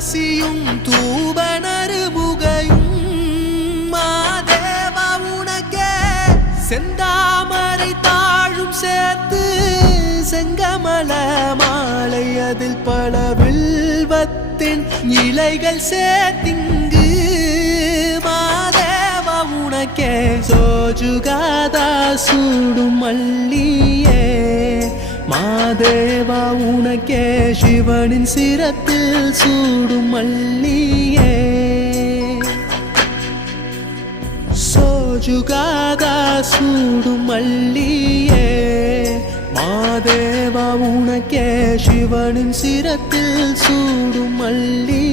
துளசியும் தூபனறுமுகையும் மாதேவா உனக்கே செந்தாமரை தாழும் சேர்த்து செங்கமல மாலை அதில் பல வில்வத்தின் இலைகள் சேர்த்திங்கு மாதேவா உனக்கே சோஜுகாதா சூடும் மல்லியே மாதேவா உனக்கே சிவனின் சிரத்தில் சூடும் மல்லியே சோஜுகாதா சூடும் மல்லியே மாதேவா உனக்கே சிவனின் சிரத்தில் சூடும் மல்லி